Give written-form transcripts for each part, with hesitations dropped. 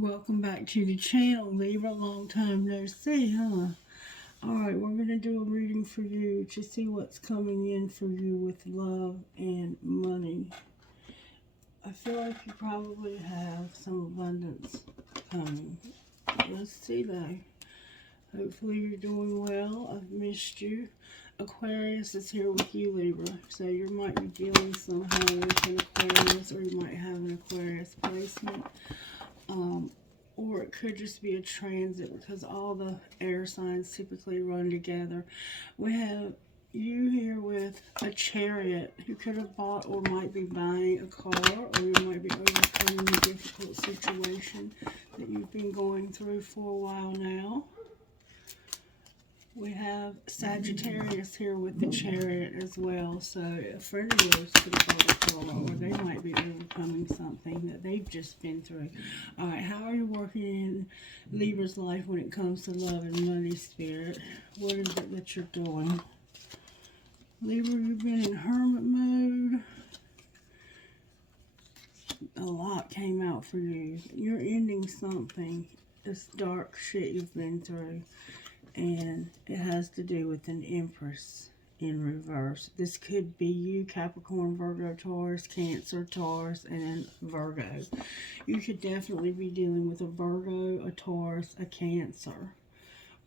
Welcome back to the channel, Libra. Long time no see, huh? Alright, we're going to do a reading for you to see what's coming in for you with love and money. I feel like you probably have some abundance coming. Let's see though. Hopefully you're doing well. I've missed you. Aquarius is here with you, Libra. So you might be dealing somehow with an Aquarius, or you might have an Aquarius placement. Or it could just be a transit, because all the air signs typically run together. We have you here with a Chariot. You could have bought or might be buying a car, or you might be overcoming a difficult situation that you've been going through for a while now. We have Sagittarius here with the Chariot as well. So a friend of yours could have bought a car, or they might be overcoming something that they've just been through. Alright, how are you working in Libra's life when it comes to love and money, Spirit? What is it that you're doing? Libra, you've been in hermit mode. A lot came out for you. You're ending something. This dark shit you've been through. And it has to do with an Empress in reverse. This could be you, Capricorn, Virgo, Taurus, Cancer, Taurus, and Virgo. You could definitely be dealing with a Virgo, a Taurus, a Cancer,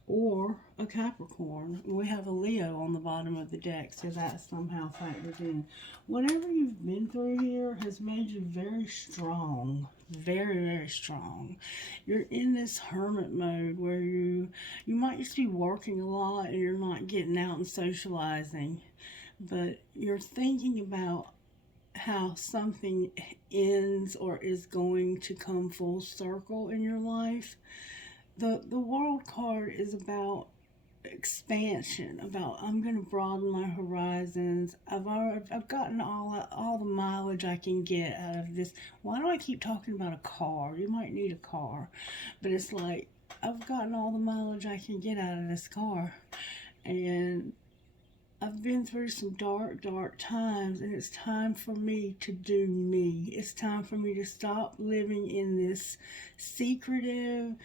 or a Capricorn. We have a Leo on the bottom of the deck, so that's somehow factored in. Whatever you've been through here has made you very strong. Very, very strong. You're in this hermit mode where you might just be working a lot and you're not getting out and socializing, but you're thinking about how something ends or is going to come full circle in your life. The World card is about expansion, about I'm going to broaden my horizons. I've gotten all the mileage I can get out of this. Why do I keep talking about a car? You might need a car, but it's like I've gotten all the mileage I can get out of this car, and I've been through some dark times, and it's time for me to do me. It's time for me to stop living in this secretive,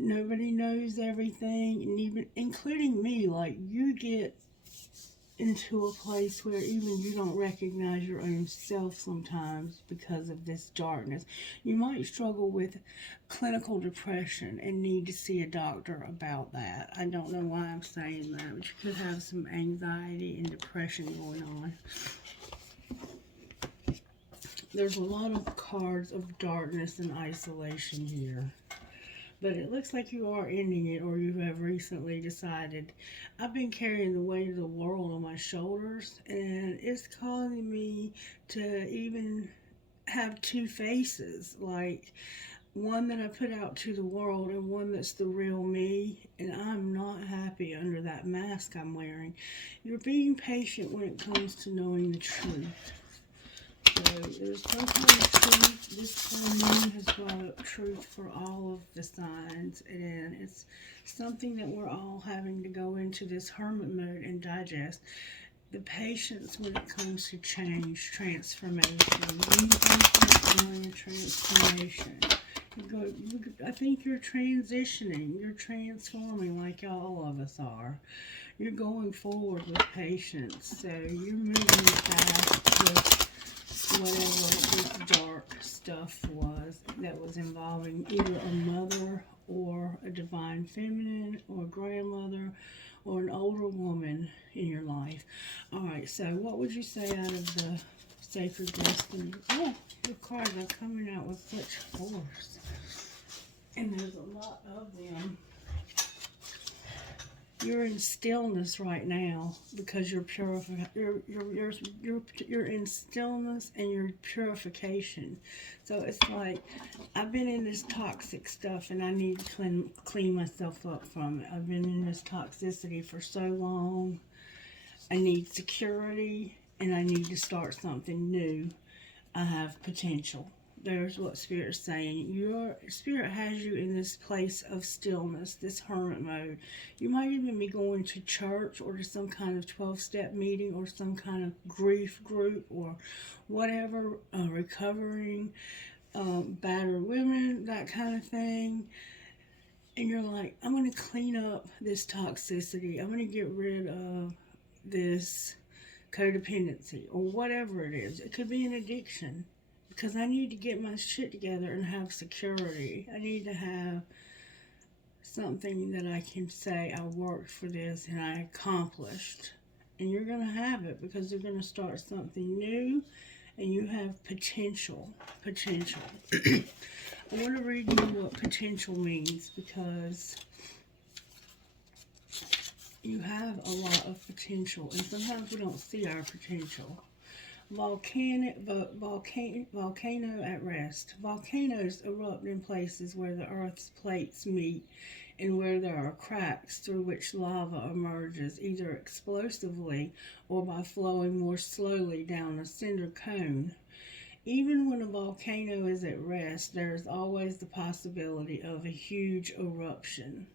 nobody knows everything, and even including me. Like, you get into a place where even you don't recognize your own self sometimes because of this darkness. You might struggle with clinical depression and need to see a doctor about that. I don't know why I'm saying that, but you could have some anxiety and depression going on. There's a lot of cards of darkness and isolation here. But it looks like you are ending it, or you have recently decided, I've been carrying the weight of the world on my shoulders, and it's causing me to even have two faces, like one that I put out to the world and one that's the real me, and I'm not happy under that mask I'm wearing. You're being patient when it comes to knowing the truth. So there's some kind of truth. This full moon has brought up truth for all of the signs, and it's something that we're all having to go into this hermit mode and digest. The patience when it comes to change, transformation. When you start doing a transformation, I think you're transitioning, you're transforming like all of us are. You're going forward with patience, so you're moving fast with whatever this dark stuff was that was involving either a mother or a divine feminine or a grandmother or an older woman in your life. Alright, so what would you say out of the Sacred Destiny? Oh, the cards are coming out with such force. And there's a lot of them. You're in stillness right now because you're you're in stillness and you're purification. So it's like, I've been in this toxic stuff and I need to clean myself up from it. I've been in this toxicity for so long. I need security and I need to start something new. I have potential. There's what Spirit's saying. Your Spirit has you in this place of stillness, this hermit mode. You might even be going to church or to some kind of 12-step meeting or some kind of grief group or whatever, recovering battered women, that kind of thing. And you're like, I'm going to clean up this toxicity. I'm going to get rid of this codependency or whatever it is. It could be an addiction because I need to get my shit together and have security. I need to have something that I can say I worked for this and I accomplished. And you're going to have it because you're going to start something new and you have potential. Potential. I want to read you what potential means because you have a lot of potential and sometimes we don't see our potential. Volcano at rest. Volcanoes erupt in places where the Earth's plates meet and where there are cracks through which lava emerges, either explosively or by flowing more slowly down a cinder cone. Even when a volcano is at rest, there is always the possibility of a huge eruption.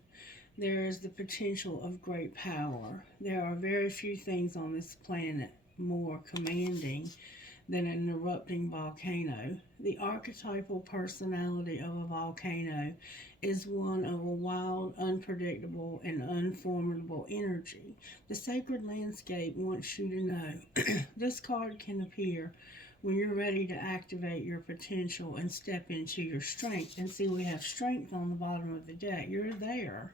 There is the potential of great power. There are very few things on this planet more commanding than an erupting volcano. The archetypal personality of a volcano is one of a wild, unpredictable, and unformidable energy. The sacred landscape wants you to know this card can appear when you're ready to activate your potential and step into your strength. And see, we have strength on the bottom of the deck. You're there.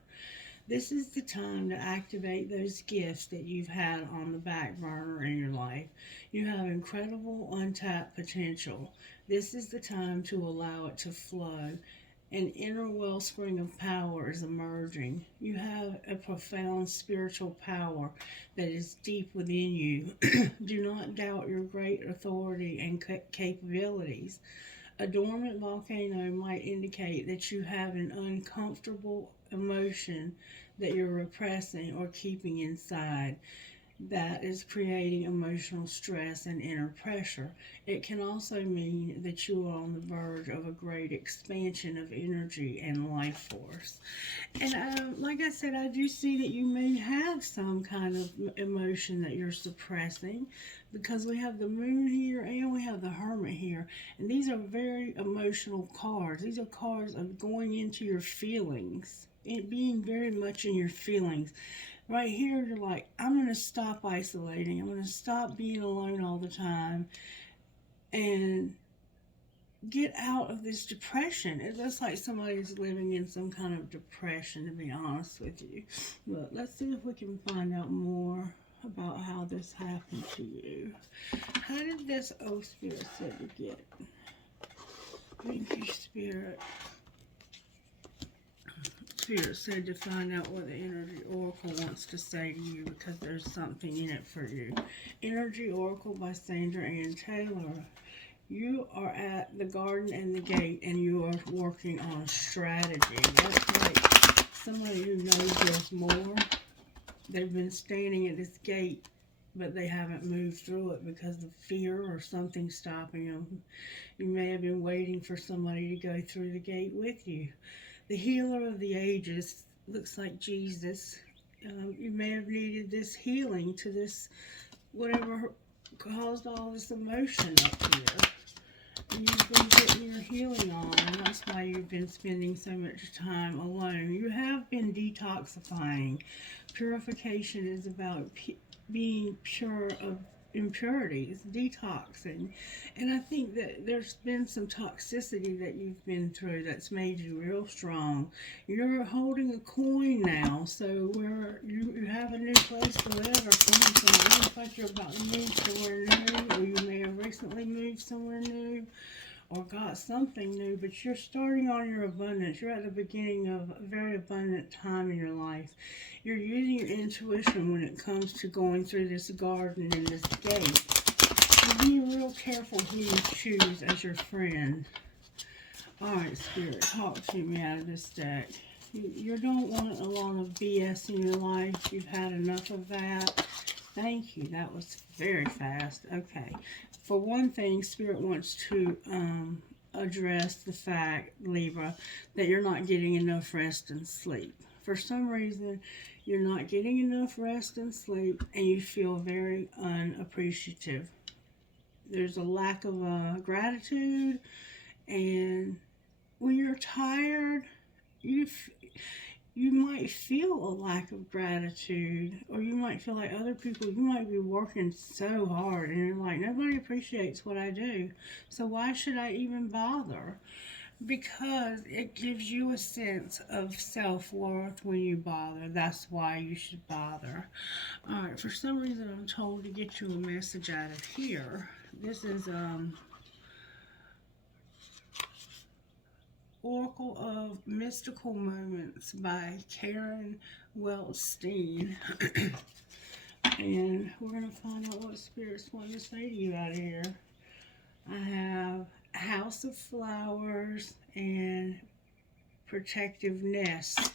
This is the time to activate those gifts that you've had on the back burner in your life. You have incredible untapped potential. This is the time to allow it to flow. An inner wellspring of power is emerging. You have a profound spiritual power that is deep within you. Do not doubt your great authority and capabilities. A dormant volcano might indicate that you have an uncomfortable emotion that you're repressing or keeping inside that is creating emotional stress and inner pressure. It can also mean that you are on the verge of a great expansion of energy and life force. And like I said, I do see that you may have some kind of emotion that you're suppressing because we have the moon here and we have the hermit here. And these are very emotional cards. These are cards of going into your feelings, it being very much in your feelings. Right here, you're like, I'm going to stop isolating. I'm going to stop being alone all the time and get out of this depression. It looks like somebody's living in some kind of depression, to be honest with you. But let's see if we can find out more about how this happened to you. How did this Spirit said to get? Thank you, Spirit. Spirit said to find out what the Energy Oracle wants to say to you because there's something in it for you. Energy Oracle by Sandra Ann Taylor. You are at the garden and the gate and you are working on strategy. That's like somebody who knows there's more. They've been standing at this gate but they haven't moved through it because of fear or something stopping them. You may have been waiting for somebody to go through the gate with you. The healer of the ages looks like Jesus. You may have needed this healing to this, whatever caused all this emotion up here. And you've been getting your healing on, and that's why you've been spending so much time alone. You have been detoxifying. Purification is about being pure of impurities, detoxing. And I think that there's been some toxicity that you've been through that's made you real strong. You're holding a coin now, so where you have a new place to live or something. It looks like you're about to move somewhere new, or you may have recently moved somewhere new or got something new, but you're starting on your abundance. You're at the beginning of a very abundant time in your life. You're using your intuition when it comes to going through this garden and this gate. You're being real careful who you choose as your friend. Alright, Spirit, talk to me out of this deck. You don't want a lot of BS in your life. You've had enough of that. Thank you. That was very fast. Okay. For one thing, Spirit wants to address the fact, Libra, that you're not getting enough rest and sleep. For some reason, you're not getting enough rest and sleep, and you feel very unappreciative. There's a lack of gratitude, And when you're tired, you you might feel a lack of gratitude, or you might feel like other people, you might be working so hard and you're like, nobody appreciates what I do, so why should I even bother? Because it gives you a sense of self-worth when you bother. That's why you should bother. All right, for some reason I'm told to get you a message out of here. This is Oracle of Mystical Moments by Karen Welstein. And we're going to find out what spirits want to say to you out of here. I have House of Flowers and Protective Nest.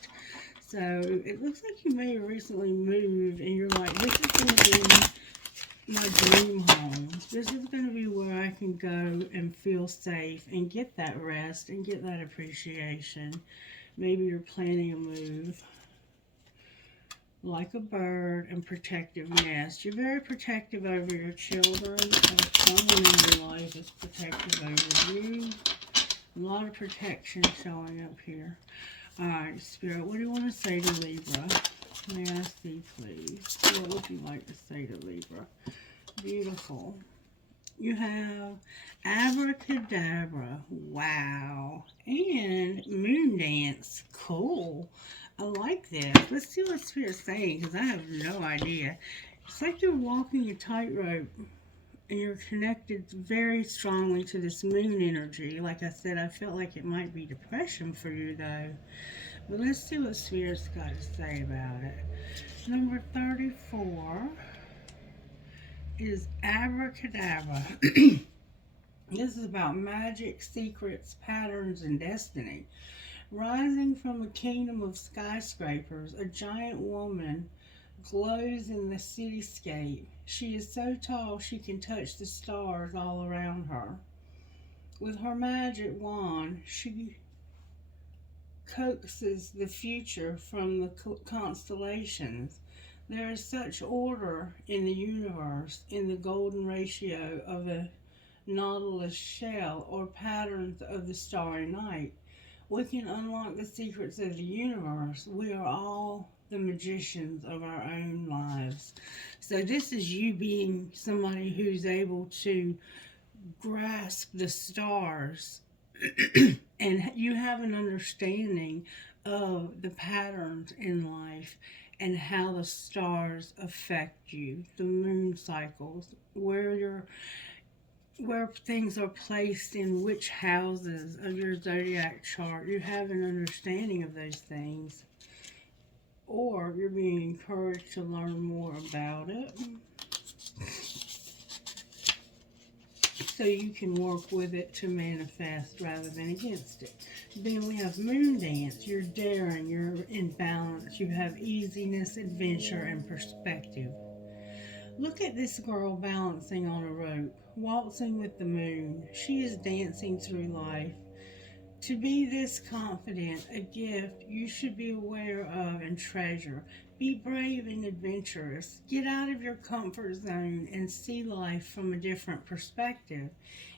So it looks like you may have recently moved and you're like, this is going to be my dream home. This is going to be where I can go and feel safe and get that rest and get that appreciation. Maybe you're planning a move. Like a bird and protective nest. You're very protective over your children, and someone in your life is protective over you. A lot of protection showing up here. Alright, Spirit, what do you want to say to Libra? May I see, please? What would you like to say to Libra? Beautiful. You have Abracadabra. Wow. And Moon Dance. Cool. I like this. Let's see what Spirit's saying, because I have no idea. It's like you're walking a tightrope and you're connected very strongly to this moon energy. Like I said, I felt like it might be depression for you, though. But let's see what Spirit's got to say about it. Number 34 is Abracadabra. This is about magic, secrets, patterns, and destiny. Rising from a kingdom of skyscrapers, a giant woman glows in the cityscape. She is so tall she can touch the stars all around her. With her magic wand, she coaxes the future from the constellations. There is such order in the universe, in the golden ratio of a nautilus shell or patterns of the starry night. We can unlock the secrets of the universe. We are all the magicians of our own lives. So this is you being somebody who's able to grasp the stars and you have an understanding of the patterns in life and how the stars affect you, the moon cycles, where things are placed in which houses of your zodiac chart. You have an understanding of those things, or you're being encouraged to learn more about it so you can work with it to manifest rather than against it. Then we have Moon Dance. You're daring, you're in balance, you have easiness, adventure, and perspective. Look at this girl balancing on a rope, waltzing with the moon. She is dancing through life. To be this confident, a gift you should be aware of and treasure. Be brave and adventurous. Get out of your comfort zone and see life from a different perspective.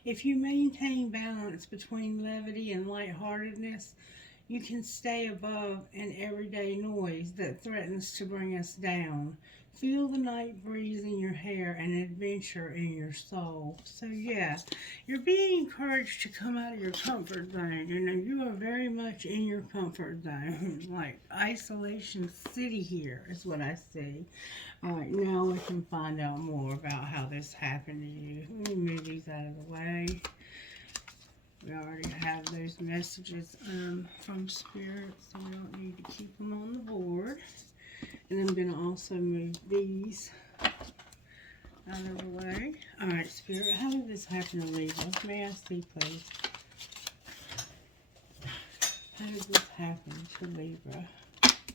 If you maintain balance between levity and lightheartedness, you can stay above an everyday noise that threatens to bring us down. Feel the night breeze in your hair and adventure in your soul. So yeah, you're being encouraged to come out of your comfort zone. You know, you are very much in your comfort zone. Like isolation city here is what I see. Alright, now we can find out more about how this happened to you. Let me move these out of the way. We already have those messages from Spirit, so we don't need to keep them on the board. And I'm going to also move these out of the way. Alright, Spirit, how did this happen to Libra? May I see, please? How did this happen to Libra?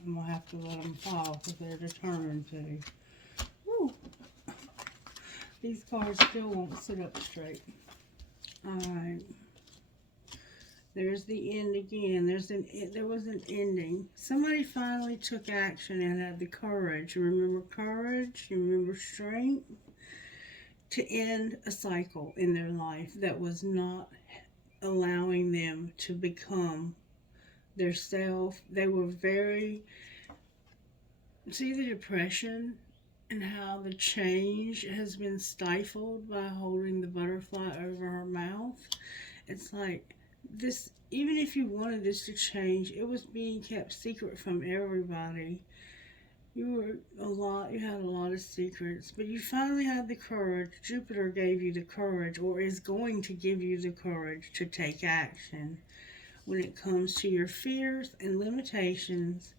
I'm going to have to let them fall because they're determined to. Woo! These cards still won't sit up straight. Alright. There's the end again. There was an ending. Somebody finally took action and had the courage. You remember courage? You remember strength? To end a cycle in their life that was not allowing them to become their self. They were very, see the depression and how the change has been stifled by holding the butterfly over her mouth. It's like this, even if you wanted this to change, it was being kept secret from everybody. You had a lot of secrets, but you finally had the courage. Jupiter gave you the courage, or is going to give you the courage to take action when it comes to your fears and limitations,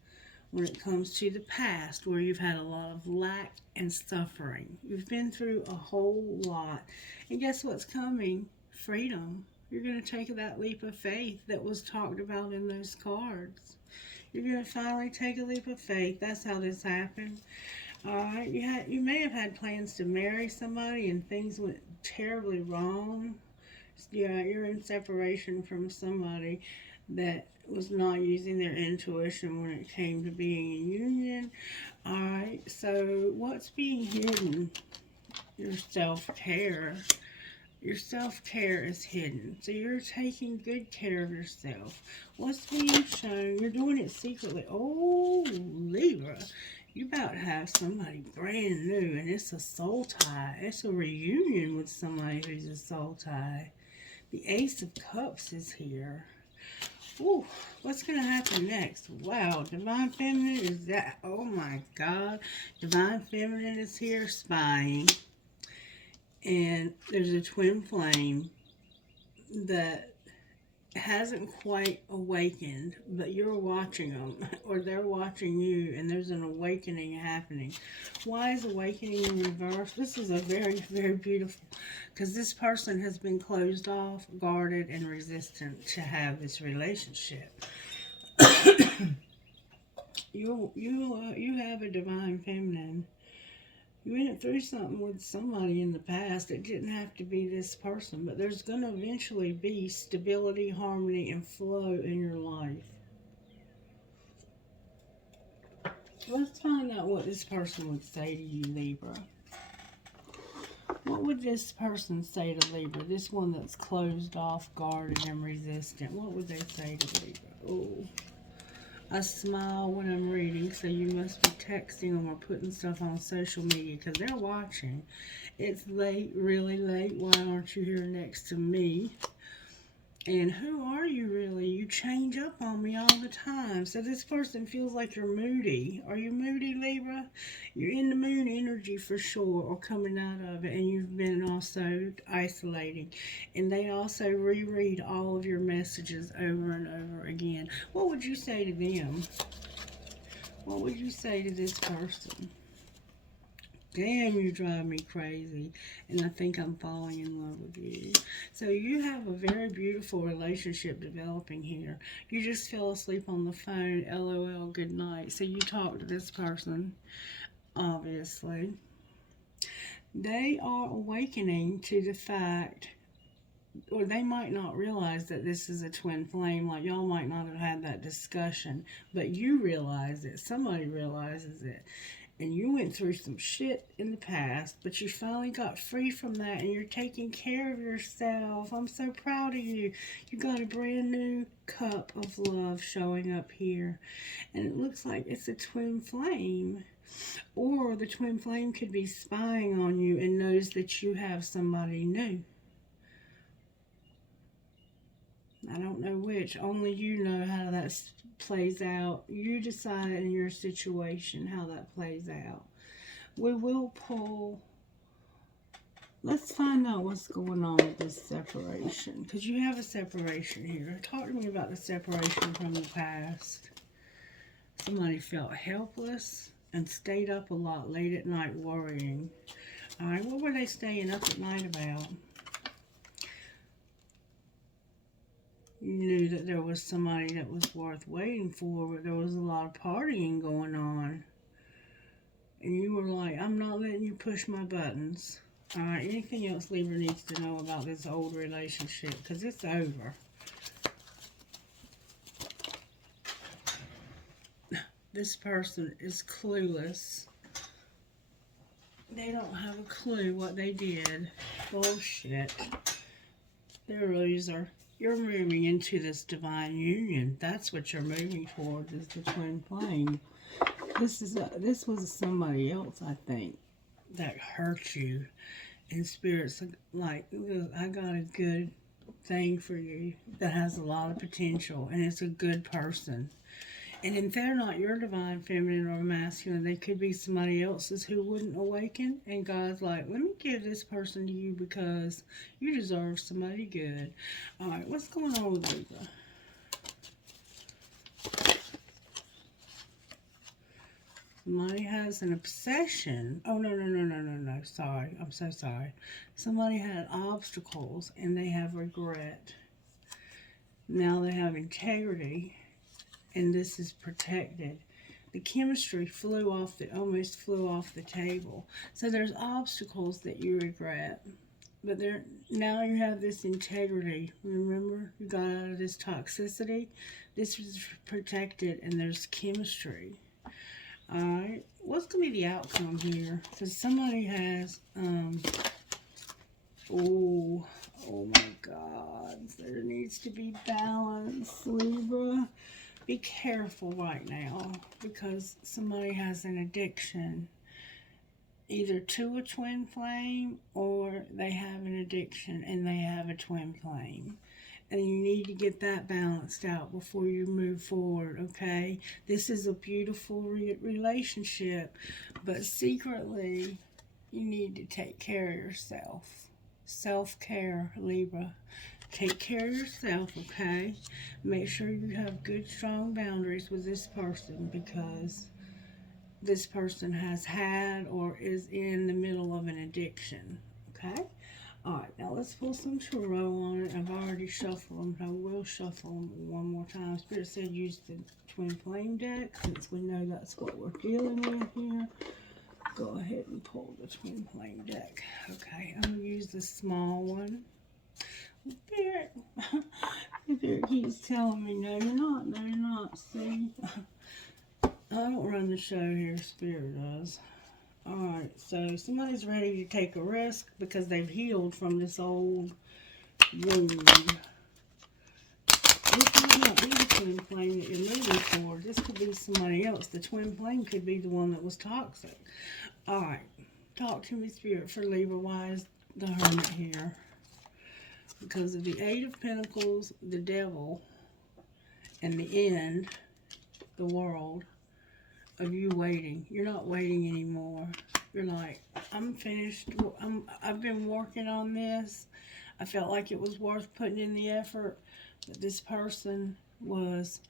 when it comes to the past where you've had a lot of lack and suffering. You've been through a whole lot. And guess what's coming? Freedom. You're going to take that leap of faith that was talked about in those cards. You're going to finally take a leap of faith. That's how this happened. Alright, you may have had plans to marry somebody and things went terribly wrong. Yeah, you're in separation from somebody that was not using their intuition when it came to being in union. Alright, so what's being hidden? Your self-care. Your self-care is hidden. So you're taking good care of yourself. What's being shown? You're doing it secretly. Oh, Libra. You about to have somebody brand new, and it's a soul tie. It's a reunion with somebody who's a soul tie. The Ace of Cups is here. Ooh, what's going to happen next? Wow, Divine Feminine is that. Oh my God. Divine Feminine is here spying. And there's a twin flame that hasn't quite awakened, but you're watching them, or they're watching you, and there's an awakening happening. Why is awakening in reverse? This is a very, very beautiful, because this person has been closed off, guarded, and resistant to have this relationship. You have a divine feminine. You went through something with somebody in the past. It didn't have to be this person, but there's going to eventually be stability, harmony, and flow in your life. Let's find out what this person would say to you, Libra. What would this person say to Libra? This one that's closed off, guarded, and resistant. What would they say to Libra? Oh. I smile when I'm reading, so you must be texting them or putting stuff on social media because they're watching. It's late, really late. Why aren't you here next to me? And who are you really? You change up on me all the time. So this person feels like you're moody. Are you moody, Libra? You're in the moon energy for sure, or coming out of it, and you've been also isolating. And they also reread all of your messages over and over again. What would you say to them? What would you say to this person? Damn, you drive me crazy, and I think I'm falling in love with you. So you have a very beautiful relationship developing here. You just fell asleep on the phone, LOL, good night. So you talk to this person, obviously. They are awakening to the fact, or they might not realize that this is a twin flame. Like, y'all might not have had that discussion, but you realize it. Somebody realizes it. And you went through some shit in the past, but you finally got free from that, and you're taking care of yourself. I'm so proud of you. You got a brand new cup of love showing up here. And it looks like it's a twin flame. Or the twin flame could be spying on you and knows that you have somebody new. I don't know which. Only you know how that plays out. You decide in your situation how that plays out. We will pull. Let's find out what's going on with this separation. Because you have a separation here. Talk to me about the separation from the past. Somebody felt helpless and stayed up a lot late at night worrying. Alright, what were they staying up at night about? You knew that there was somebody that was worth waiting for, but there was a lot of partying going on. And you were like, I'm not letting you push my buttons. Alright, anything else Libra needs to know about this old relationship? Because it's over. This person is clueless. They don't have a clue what they did. Bullshit. They're a loser. You're moving into this divine union. That's what you're moving towards, is the twin flame. This was somebody else, I think, that hurt you. And Spirit's like, I got a good thing for you that has a lot of potential, and it's a good person. And if they're not your divine feminine or masculine, they could be somebody else's who wouldn't awaken. And God's like, let me give this person to you because you deserve somebody good. All right, what's going on with Libra? Somebody has an obsession. Oh, no. Sorry. I'm so sorry. Somebody had obstacles and they have regret. Now they have integrity. And this is protected. The chemistry almost flew off the table. So there's obstacles that you regret. But now you have this integrity. Remember, you got out of this toxicity. This is protected and there's chemistry. Alright, what's going to be the outcome here? Because somebody has, oh my God, there needs to be balance, Libra. Be careful right now, because somebody has an addiction, either to a twin flame, or they have an addiction and they have a twin flame. And you need to get that balanced out before you move forward, okay? This is a beautiful relationship, but secretly, you need to take care of yourself. Self-care, Libra. Take care of yourself, okay? Make sure you have good, strong boundaries with this person, because this person has had or is in the middle of an addiction, okay? Alright, now let's pull some tarot on it. I've already shuffled them, but I will shuffle them one more time. Spirit said use the twin flame deck, since we know that's what we're dealing with here. Go ahead and pull the twin flame deck. Okay, I'm going to use the small one. Spirit keeps telling me, no, you're not, see? I don't run the show here, Spirit does. Alright, so somebody's ready to take a risk because they've healed from this old wound. This might not be the twin flame that you're moving for. This could be somebody else. The twin flame could be the one that was toxic. Alright, talk to me, Spirit, for Libra. Why is the Hermit here? Because of the Eight of Pentacles, the Devil, and the end, the world, of you waiting. You're not waiting anymore. You're like, I'm finished. I've been working on this. I felt like it was worth putting in the effort. But this person was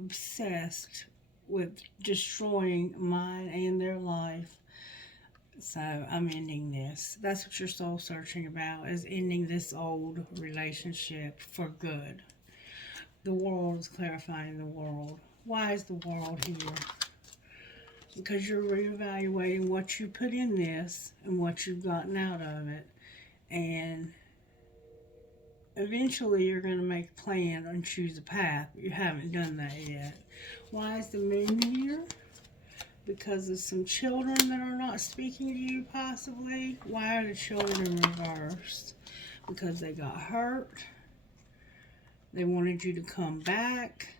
obsessed with destroying mine and their life. So I'm ending this. That's what you're soul searching about, is ending this old relationship for good. The world is clarifying the world. Why is the world here? Because you're reevaluating what you put in this and what you've gotten out of it. And eventually you're going to make a plan and choose a path. But you haven't done that yet. Why is the moon here? Because of some children that are not speaking to you, possibly. Why are the children in reverse? Because they got hurt. They wanted you to come back.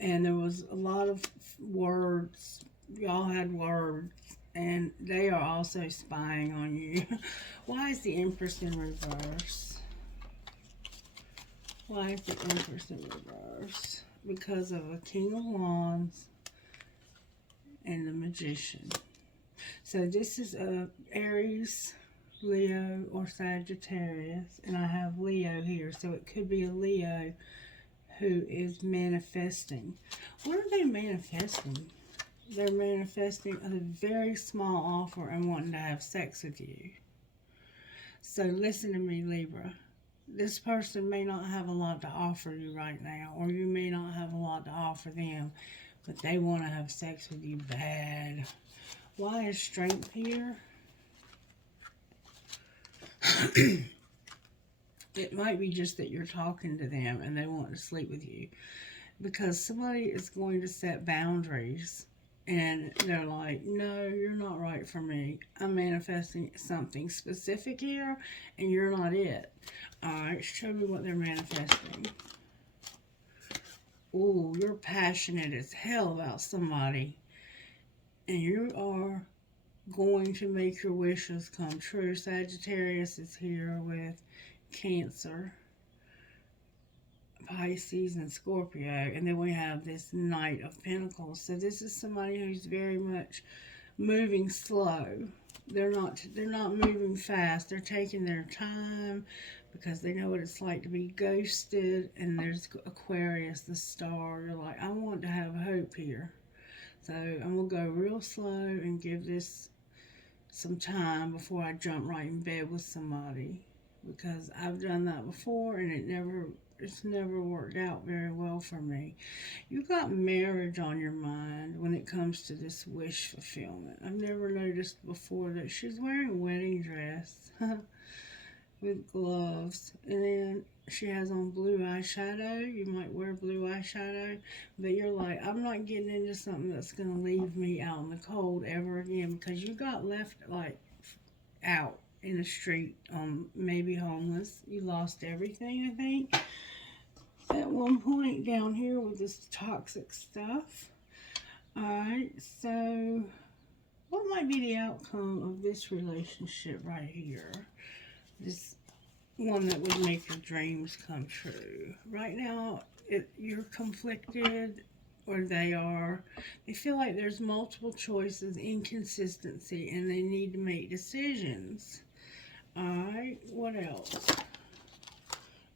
And there was a lot of words. Y'all had words. And they are also spying on you. Why is the Empress in reverse? Why is the Empress in reverse? Because of a King of Wands and the Magician. So this is a Aries, Leo, or Sagittarius. And I have Leo here. So it could be a Leo who is manifesting. What are they manifesting? They're manifesting a very small offer and wanting to have sex with you. So listen to me, Libra. This person may not have a lot to offer you right now, or you may not have a lot to offer them, but they want to have sex with you bad. Why is Strength here? It might be just that you're talking to them and they want to sleep with you, because somebody is going to set boundaries And they're like, no, you're not right for me. I'm manifesting something specific here, and you're not it. Alright, show me what they're manifesting. Ooh, you're passionate as hell about somebody. And you are going to make your wishes come true. Sagittarius is here with Cancer, Pisces, and Scorpio. And then we have this Knight of Pentacles. So this is somebody who's very much moving slow. They're not moving fast. They're taking their time because they know what it's like to be ghosted. And there's Aquarius, the star. You're like, I want to have hope here. So I'm going to go real slow and give this some time before I jump right in bed with somebody, because I've done that before and it's never worked out very well for me. You got marriage on your mind when it comes to this wish fulfillment. I've never noticed before that she's wearing a wedding dress with gloves, and then she has on blue eyeshadow. You might wear blue eyeshadow, but you're like, I'm not getting into something that's going to leave me out in the cold ever again, because you got left like out in the street, maybe homeless. You lost everything, I think, at one point down here with this toxic stuff. Alright, so what might be the outcome of this relationship right here? This one that would make your dreams come true. Right now, you're conflicted, or they are. They feel like there's multiple choices, inconsistency, and they need to make decisions. Alright, what else?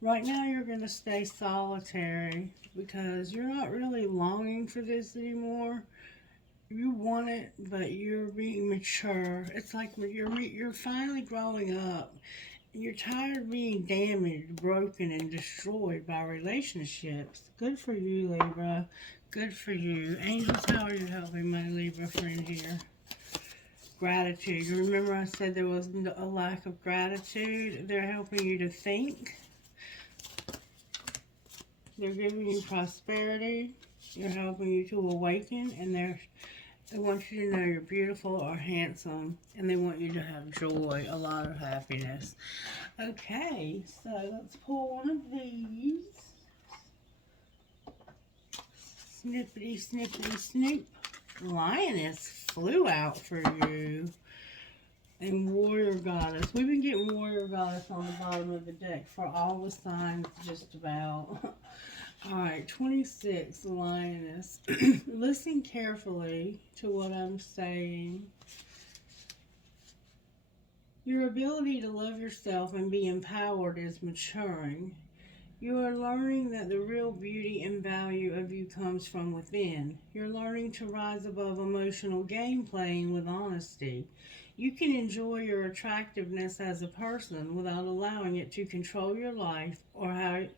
Right now, you're going to stay solitary because you're not really longing for this anymore. You want it, but you're being mature. It's like you're finally growing up. You're tired of being damaged, broken, and destroyed by relationships. Good for you, Libra. Good for you. Angels, how are you helping my Libra friend here? Gratitude. Remember I said there was a lack of gratitude? They're helping you to think. They're giving you prosperity. They're helping you to awaken, and they want you to know you're beautiful or handsome, and they want you to have joy, a lot of happiness. Okay, so let's pull one of these. Snippity, snippity, snoop. Lioness flew out for you. And Warrior Goddess. We've been getting Warrior Goddess on the bottom of the deck for all the signs, just about. Alright, 26, Lioness. Listen carefully to what I'm saying. Your ability to love yourself and be empowered is maturing. You are learning that the real beauty and value of you comes from within. You're learning to rise above emotional game playing with honesty. You can enjoy your attractiveness as a person without allowing it to control your life or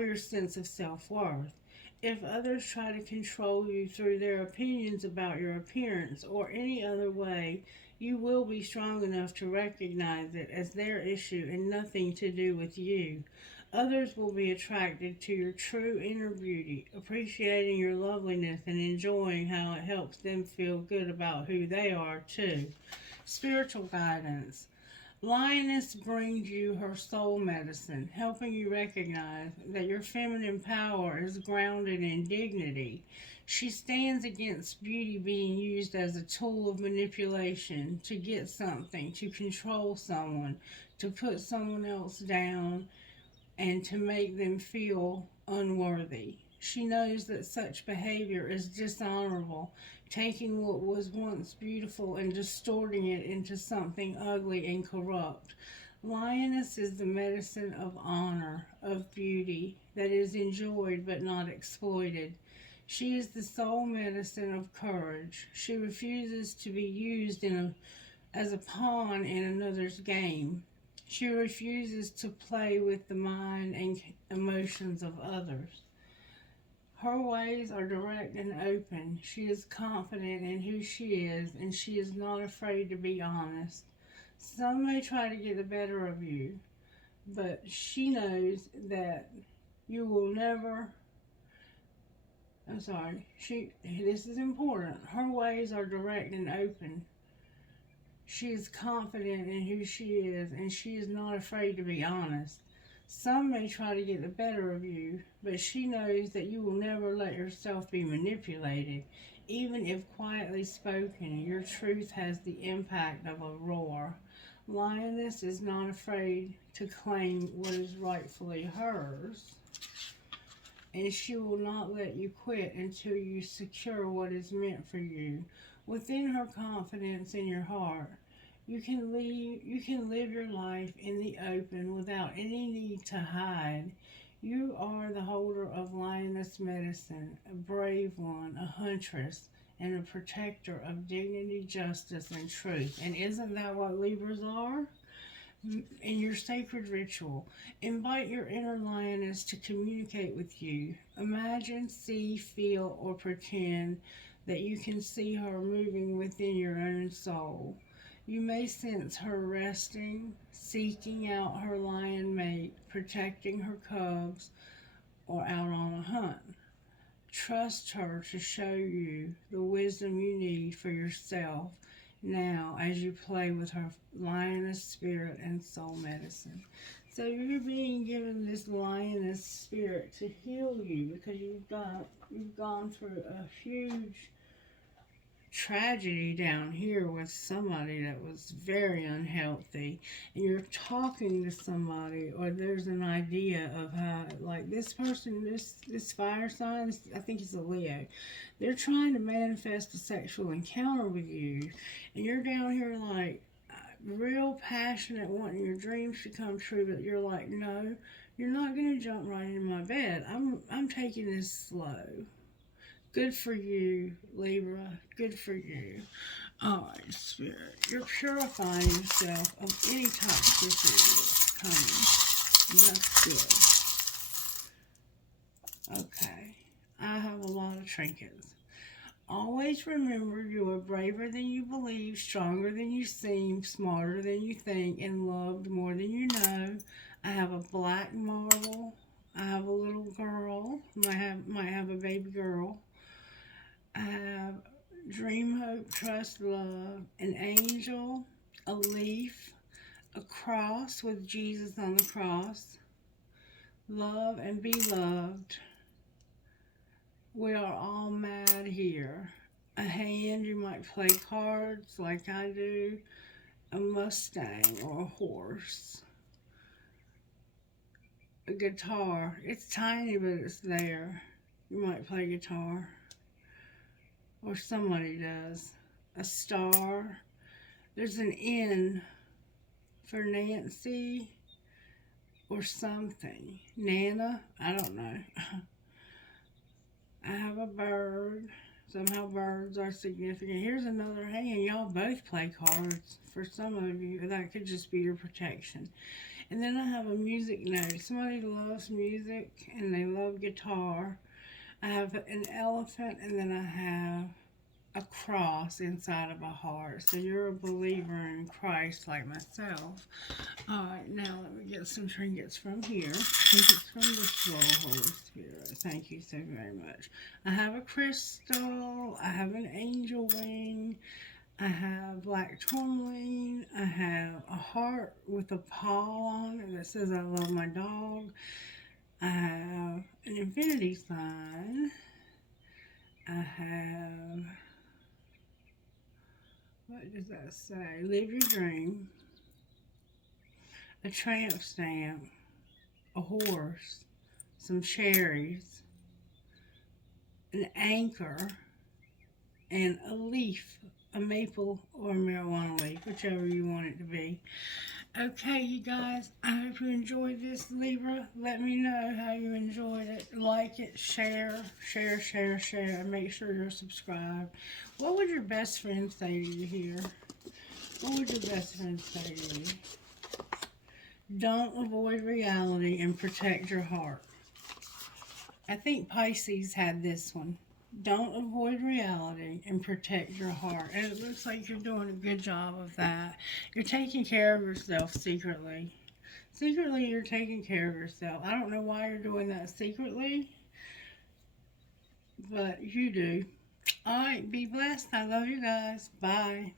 your sense of self-worth. If others try to control you through their opinions about your appearance or any other way, you will be strong enough to recognize it as their issue and nothing to do with you. Others will be attracted to your true inner beauty, appreciating your loveliness and enjoying how it helps them feel good about who they are too. Spiritual guidance. Lioness brings you her soul medicine, helping you recognize that your feminine power is grounded in dignity. She stands against beauty being used as a tool of manipulation, to get something, to control someone, to put someone else down, and to make them feel unworthy. She knows that such behavior is dishonorable, taking what was once beautiful and distorting it into something ugly and corrupt. Lioness is the medicine of honor, of beauty, that is enjoyed but not exploited. She is the soul medicine of courage. She refuses to be used as a pawn in another's game. She refuses to play with the mind and emotions of others. Her ways are direct and open. She is confident in who she is, and she is not afraid to be honest. Some may try to get the better of you, but she knows that you will never I'm sorry. This is important. Her ways are direct and open. She is confident in who she is, and she is not afraid to be honest. Some may try to get the better of you, but she knows that you will never let yourself be manipulated. Even if quietly spoken, your truth has the impact of a roar. Lioness is not afraid to claim what is rightfully hers, and she will not let you quit until you secure what is meant for you. Within her confidence in your heart, you can live your life in the open without any need to hide. You are the holder of lioness medicine, a brave one, a huntress, and a protector of dignity, justice, and truth. And isn't that what Libras are? In your sacred ritual, invite your inner lioness to communicate with you. Imagine, see, feel, or pretend that you can see her moving within your own soul. You may sense her resting, seeking out her lion mate, protecting her cubs, or out on a hunt. Trust her to show you the wisdom you need for yourself now as you play with her lioness spirit and soul medicine. So you're being given this lioness spirit to heal you because you've gone through a huge tragedy down here with somebody that was very unhealthy, and you're talking to somebody, or there's an idea of how, like, this person, this fire sign, I think it's a Leo, they're trying to manifest a sexual encounter with you, and you're down here like real passionate, wanting your dreams to come true, but you're like, no, you're not gonna jump right in my bed. I'm taking this slow. Good for you, Libra. Good for you. Alright, Spirit. You're purifying yourself of any toxicity that's coming. And that's good. Okay. I have a lot of trinkets. Always remember you are braver than you believe, stronger than you seem, smarter than you think, and loved more than you know. I have a black marble. I have a little girl. Might have a baby girl. I have dream, hope, trust, love, an angel, a leaf, a cross with Jesus on the cross, love and be loved. We are all mad here. A hand, you might play cards like I do, a Mustang or a horse. A guitar, it's tiny but it's there. You might play guitar. Or somebody does. A star. There's an N for Nancy or something. Nana, I don't know. I have a bird. Somehow birds are significant. Here's another hand. Y'all both play cards. For some of you, that could just be your protection. And then I have a music note. Somebody loves music and they love guitar. I have an elephant, and then I have a cross inside of a heart. So you're a believer in Christ like myself. Alright, now let me get some trinkets from here. Trinkets from the flow, Holy Spirit. Thank you so very much. I have a crystal. I have an angel wing. I have black tourmaline. I have a heart with a paw on it that says I love my dog. I have an infinity sign. I have, what does that say? Live your dream. A tramp stamp. A horse. Some cherries. An anchor. And a leaf. A maple or a marijuana leaf, whichever you want it to be. Okay, you guys, I hope you enjoyed this, Libra. Let me know how you enjoyed it. Like it, share, and make sure you're subscribed. What would your best friend say to you here? What would your best friend say to you? Don't avoid reality and protect your heart. I think Pisces had this one. Don't avoid reality and protect your heart. And it looks like you're doing a good job of that. You're taking care of yourself secretly. Secretly, you're taking care of yourself. I don't know why you're doing that secretly. but you do. All right, be blessed. I love you guys. Bye.